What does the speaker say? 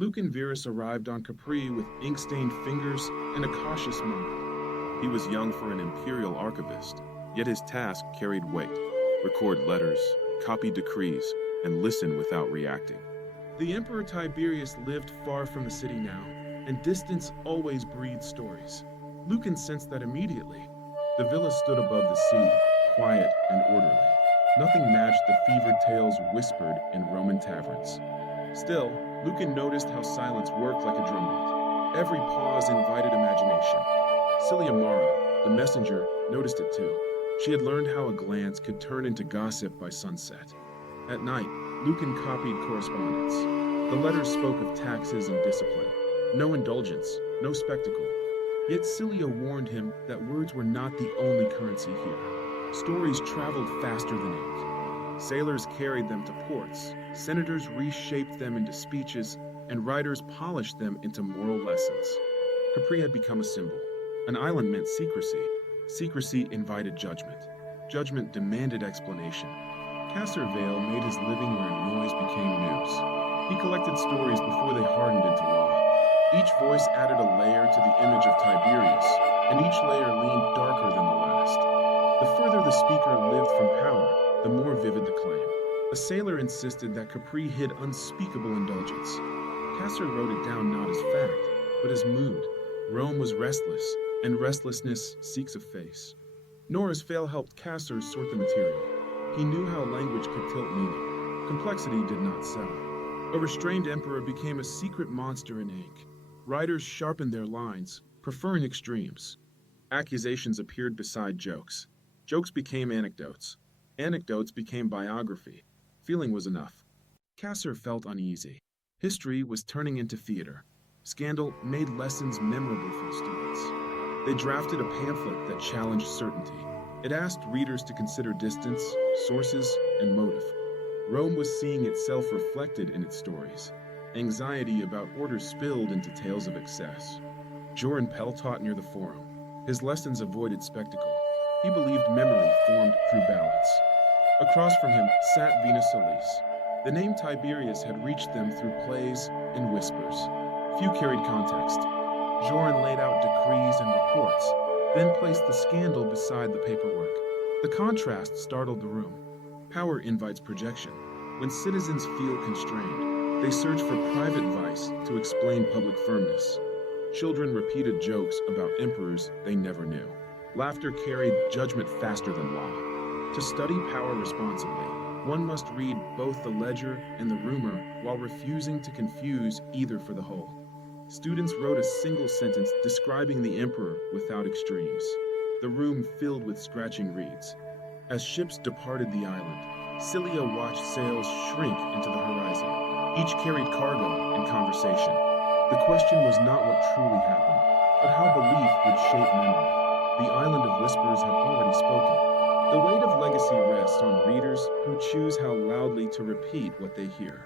Lucan Verus arrived on Capri with ink-stained fingers and a cautious mind. He was young for an imperial archivist, yet his task carried weight. Record letters, copy decrees, and listen without reacting. The Emperor Tiberius lived far from the city now, and distance always breeds stories. Lucan sensed that immediately. The villa stood above the sea, quiet and orderly. Nothing matched the fevered tales whispered in Roman taverns. Still, Lucan noticed how silence worked like a drumbeat. Every pause invited imagination. Cilia Mara, the messenger, noticed it too. She had learned how a glance could turn into gossip by sunset. At night, Lucan copied correspondence. The letters spoke of taxes and discipline. No indulgence, no spectacle. Yet Cilia warned him that words were not the only currency here. Stories traveled faster than ink. Sailors carried them to ports, senators reshaped them into speeches, and writers polished them into moral lessons. Capri had become a symbol. An island meant secrecy. Secrecy invited judgment. Judgment demanded explanation. Castor Vale made his living where noise became news. He collected stories before they hardened into law. Each voice added a layer to the image of Tiberius, and each layer leaned darker than the last. The further the speaker lived from power, the more vivid the claim. A sailor insisted that Capri hid unspeakable indulgence. Castor wrote it down not as fact, but as mood. Rome was restless, and restlessness seeks a face. Nora's fail helped Castor sort the material. He knew how language could tilt meaning. Complexity did not sell. A restrained emperor became a secret monster in ink. Writers sharpened their lines, preferring extremes. Accusations appeared beside jokes. Jokes became anecdotes. Anecdotes became biography. Feeling was enough. Castor felt uneasy. History was turning into theater. Scandal made lessons memorable for the students. They drafted a pamphlet that challenged certainty. It asked readers to consider distance, sources, and motive. Rome was seeing itself reflected in its stories. Anxiety about order spilled into tales of excess. Joran Pell taught near the Forum. His lessons avoided spectacle. He believed memory formed through balance. Across from him sat Venus Elise. The name Tiberius had reached them through plays and whispers. Few carried context. Joran laid out decrees and reports, then placed the scandal beside the paperwork. The contrast startled the room. Power invites projection. When citizens feel constrained, they search for private vice to explain public firmness. Children repeated jokes about emperors they never knew. Laughter carried judgment faster than law. To study power responsibly, one must read both the ledger and the rumor while refusing to confuse either for the whole. Students wrote a single sentence describing the emperor without extremes. The room filled with scratching reeds. As ships departed the island, Cilia watched sails shrink into the horizon. Each carried cargo and conversation. The question was not what truly happened, but how belief would shape memory. The island of whispers had already spoken. The weight of legacy rests on readers who choose how loudly to repeat what they hear.